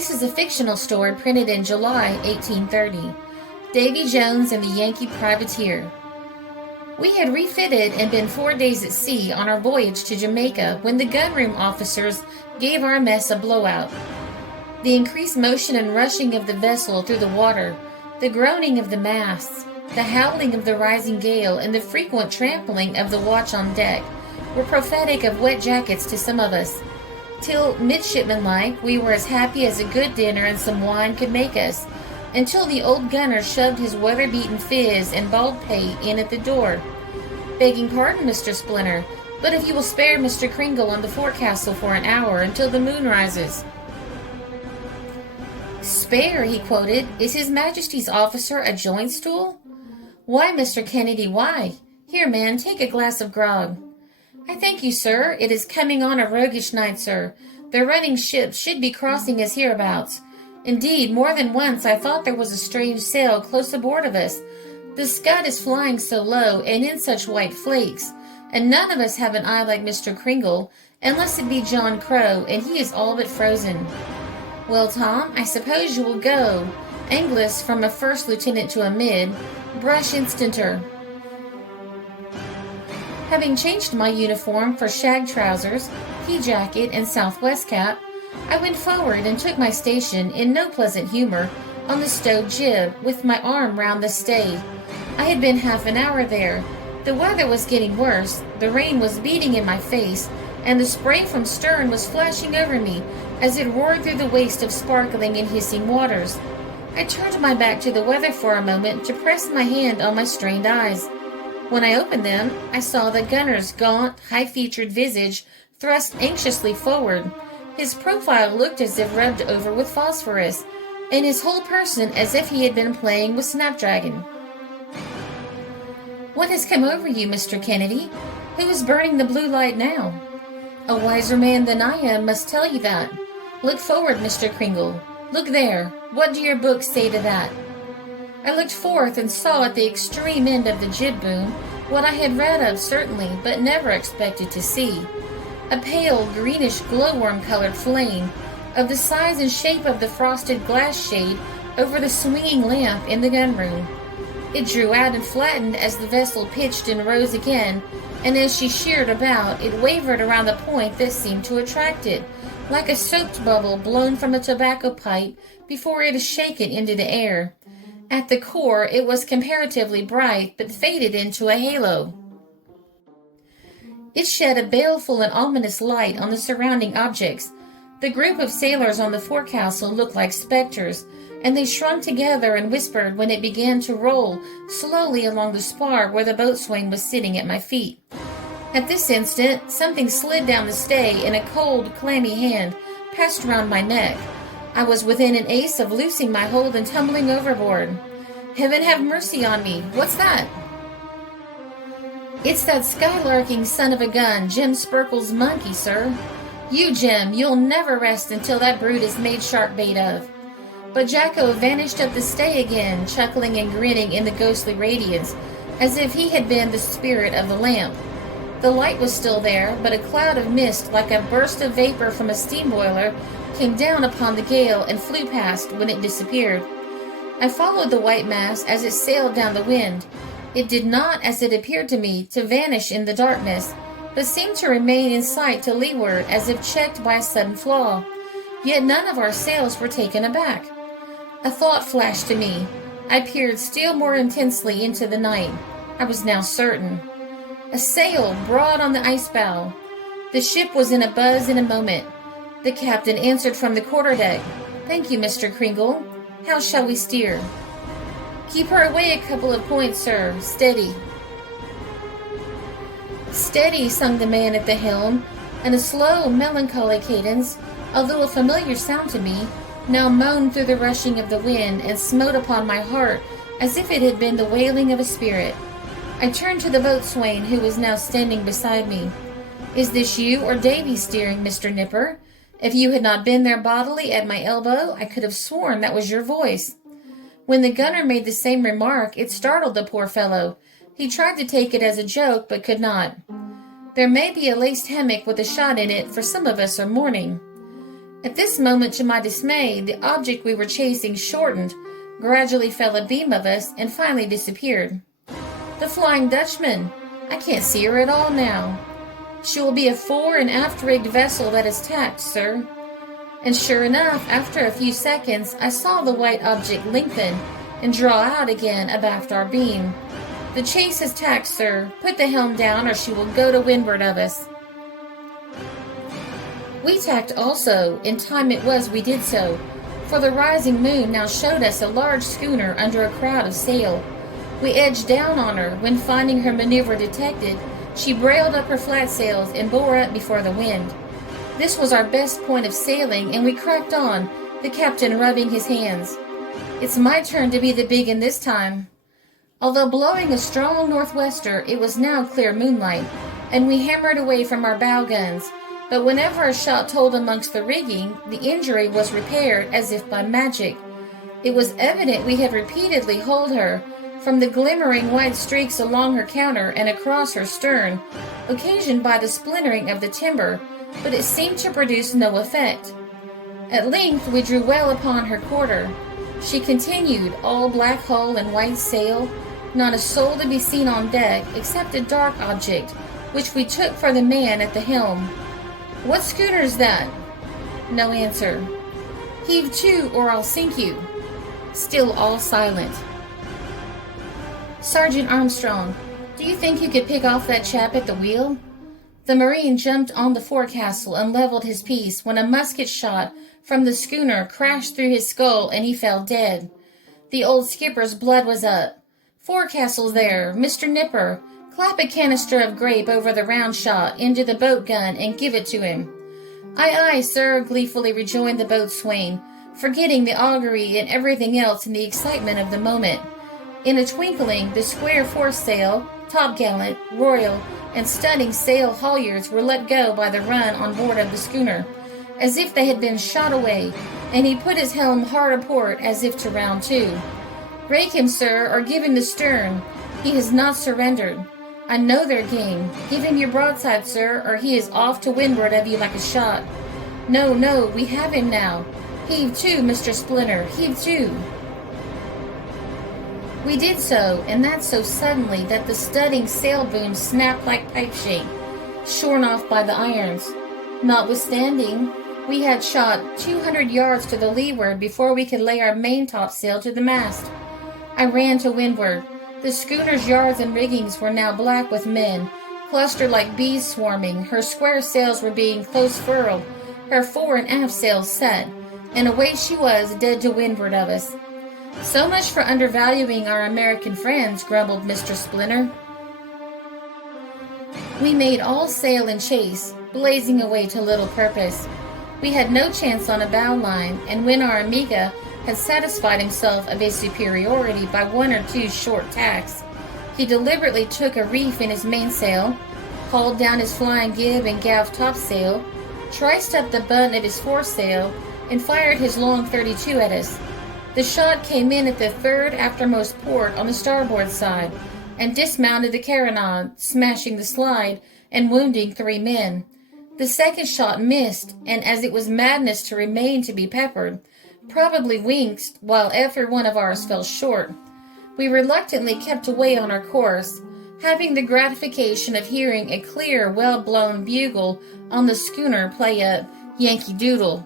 This is a fictional story printed in July 1830. Davy Jones and the Yankee Privateer. We had refitted and been 4 days at sea on our voyage to Jamaica when the gunroom officers gave our mess a blowout. The increased motion and rushing of the vessel through the water, the groaning of the masts, the howling of the rising gale, and the frequent trampling of the watch on deck were prophetic of wet jackets to some of us. Till, midshipman-like, we were as happy as a good dinner and some wine could make us, until the old gunner shoved his weather-beaten phiz and bald pate in at the door. "Begging pardon, Mr. Splinter, but if you will spare Mr. Kringle on the forecastle for an hour until the moon rises." "Spare," he quoted. "Is His Majesty's officer a joint stool?" "Why, Mr. Kennedy, why? Here, man, take a glass of grog." "I thank you, sir. It is coming on a roguish night, sir. The running ships should be crossing us hereabouts. Indeed, more than once I thought there was a strange sail close aboard of us. The scud is flying so low and in such white flakes, and none of us have an eye like Mr. Kringle, unless it be John Crow, and he is all but frozen." "Well, Tom, I suppose you will go. Anglers from a first lieutenant to a mid. Brush instanter." Having changed my uniform for shag trousers, pea jacket, and southwest cap, I went forward and took my station in no pleasant humor on the stowed jib, with my arm round the stay. I had been half an hour there. The weather was getting worse, the rain was beating in my face, and the spray from stern was flashing over me as it roared through the waste of sparkling and hissing waters. I turned my back to the weather for a moment to press my hand on my strained eyes. When I opened them, I saw the gunner's gaunt, high-featured visage thrust anxiously forward. His profile looked as if rubbed over with phosphorus, and his whole person as if he had been playing with snapdragon. "What has come over you, Mr. Kennedy? Who is burning the blue light now?" "A wiser man than I am must tell you that. Look forward, Mr. Kringle. Look there. What do your books say to that?" I looked forth and saw at the extreme end of the jib boom what I had read of certainly, but never expected to see. A pale, greenish, glowworm-colored flame, of the size and shape of the frosted glass shade over the swinging lamp in the gunroom. It drew out and flattened as the vessel pitched and rose again, and as she sheered about, it wavered around the point that seemed to attract it, like a soaped bubble blown from a tobacco pipe before it is shaken into the air. At the core, it was comparatively bright, but faded into a halo. It shed a baleful and ominous light on the surrounding objects. The group of sailors on the forecastle looked like specters, and they shrunk together and whispered when it began to roll slowly along the spar where the boatswain was sitting at my feet. At this instant, something slid down the stay, and a cold, clammy hand passed round my neck. I was within an ace of loosing my hold and tumbling overboard. "Heaven have mercy on me! What's that?" "It's that skylarking son of a gun, Jim Spurkle's monkey, sir. You, Jim, you'll never rest until that brute is made shark bait of." But Jacko vanished up the stay again, chuckling and grinning in the ghostly radiance, as if he had been the spirit of the lamp. The light was still there, but a cloud of mist, like a burst of vapor from a steam boiler, came down upon the gale and flew past when it disappeared. I followed the white mass as it sailed down the wind. It did not, as it appeared to me, to vanish in the darkness, but seemed to remain in sight to leeward as if checked by a sudden flaw. Yet none of our sails were taken aback. A thought flashed to me. I peered still more intensely into the night. I was now certain. A sail, broad on the ice bow. The ship was in a buzz in a moment. The captain answered from the quarterdeck. "Thank you, Mr. Kringle. How shall we steer?" "Keep her away a couple of points, sir. Steady." "Steady," sung the man at the helm, and a slow, melancholy cadence, although a familiar sound to me, now moaned through the rushing of the wind and smote upon my heart as if it had been the wailing of a spirit. I turned to the boatswain, who was now standing beside me. "Is this you or Davy steering, Mr. Nipper? If you had not been there bodily at my elbow, I could have sworn that was your voice." When the gunner made the same remark, it startled the poor fellow. He tried to take it as a joke, but could not. "There may be a laced hammock with a shot in it, for some of us are mourning." At this moment, to my dismay, the object we were chasing shortened, gradually fell abeam of us, and finally disappeared. The Flying Dutchman! I can't see her at all now. She will be a fore and aft rigged vessel that is tacked, sir. And sure enough, after a few seconds, I saw the white object lengthen and draw out again abaft our beam. The chase is tacked, sir. Put the helm down, or she will go to windward of us. We tacked also, and time it was we did so, for the rising moon now showed us a large schooner under a crowd of sail. We edged down on her, when finding her maneuver detected, she brailed up her flat sails and bore up before the wind. This was our best point of sailing, and we cracked on, the captain rubbing his hands. It's my turn to be the big un this time. Although blowing a strong northwester, it was now clear moonlight, and we hammered away from our bow guns. But whenever a shot told amongst the rigging, the injury was repaired as if by magic. It was evident we had repeatedly holed her, from the glimmering white streaks along her counter and across her stern, occasioned by the splintering of the timber, but it seemed to produce no effect. At length we drew well upon her quarter. She continued, all black hull and white sail, not a soul to be seen on deck except a dark object, which we took for the man at the helm. "What schooner's that?" No answer. "Heave to, or I'll sink you." Still all silent. "Sergeant Armstrong, do you think you could pick off that chap at the wheel?" The Marine jumped on the forecastle and leveled his piece when a musket shot from the schooner crashed through his skull and he fell dead. The old skipper's blood was up. "Forecastle there, Mr. Nipper, clap a canister of grape over the round shot into the boat gun and give it to him." "Aye, aye, sir," gleefully rejoined the boatswain, forgetting the augury and everything else in the excitement of the moment. In a twinkling, the square foresail, topgallant, royal, and studding sail halyards were let go by the run on board of the schooner, as if they had been shot away, and he put his helm hard aport as if to round to. "Rake him, sir, or give him the stern. He has not surrendered. I know their game. Give him your broadside, sir, or he is off to windward of you like a shot. No, no, we have him now. Heave to, Mr. Splinter, heave to." We did so, and that so suddenly that the studding sail boom snapped like pipe shake, shorn off by the irons. Notwithstanding, we had shot 200 yards to the leeward before we could lay our main topsail to the mast. I ran to windward. The schooner's yards and riggings were now black with men, clustered like bees swarming. Her square sails were being close furled, her fore and aft sails set, and away she was, dead to windward of us. "So much for undervaluing our American friends," grumbled Mr. Splinter. We made all sail in chase, blazing away to little purpose. We had no chance on a bow line, and when our amiga had satisfied himself of his superiority by one or two short tacks, he deliberately took a reef in his mainsail, hauled down his flying gib and gaff topsail, triced up the bunt of his foresail, and fired his long 32 at us. The shot came in at the third aftermost port on the starboard side, and dismounted the carronade, smashing the slide and wounding 3 men. The second shot missed, and as it was madness to remain to be peppered, probably winked, while every one of ours fell short. We reluctantly kept away on our course, having the gratification of hearing a clear, well-blown bugle on the schooner play up Yankee Doodle.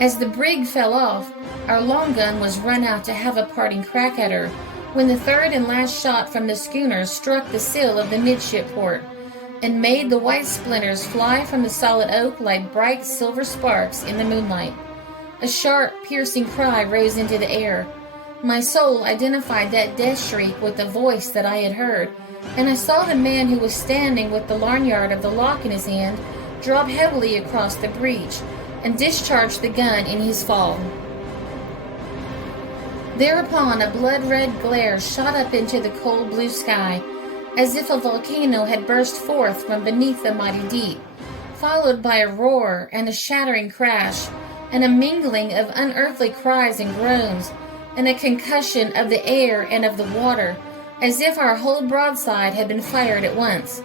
As the brig fell off, our long gun was run out to have a parting crack at her, when the third and last shot from the schooner struck the sill of the midship port, and made the white splinters fly from the solid oak like bright silver sparks in the moonlight. A sharp, piercing cry rose into the air. My soul identified that death shriek with the voice that I had heard, and I saw the man who was standing with the lanyard of the lock in his hand drop heavily across the breach, and discharge the gun in his fall. Thereupon a blood-red glare shot up into the cold blue sky, as if a volcano had burst forth from beneath the mighty deep, followed by a roar and a shattering crash, and a mingling of unearthly cries and groans, and a concussion of the air and of the water, as if our whole broadside had been fired at once.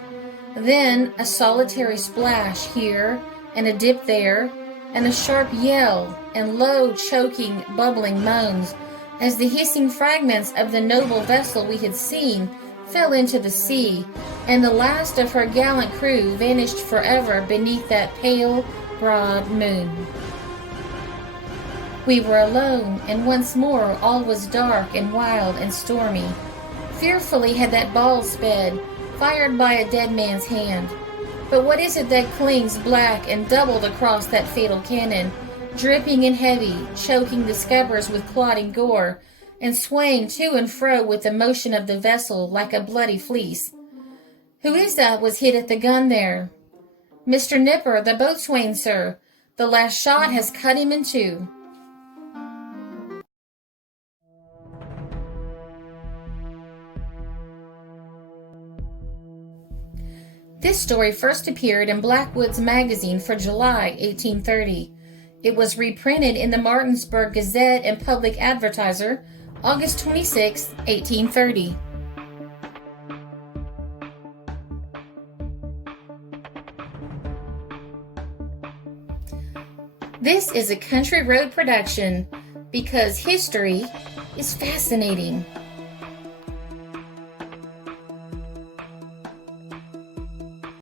Then a solitary splash here, and a dip there, and a sharp yell, and low, choking, bubbling moans, as the hissing fragments of the noble vessel we had seen fell into the sea, and the last of her gallant crew vanished forever beneath that pale, broad moon. We were alone, and once more all was dark and wild and stormy. Fearfully had that ball sped, fired by a dead man's hand. But what is it that clings black and doubled across that fatal cannon, dripping and heavy, choking the scuppers with clotting gore, and swaying to and fro with the motion of the vessel like a bloody fleece? Who is that was hit at the gun there? Mr. Nipper, the boatswain, sir. The last shot has cut him in two. This story first appeared in Blackwood's magazine for July 1830. It was reprinted in the Martinsburg Gazette and Public Advertiser, August 26, 1830. This is a Country Road production because history is fascinating.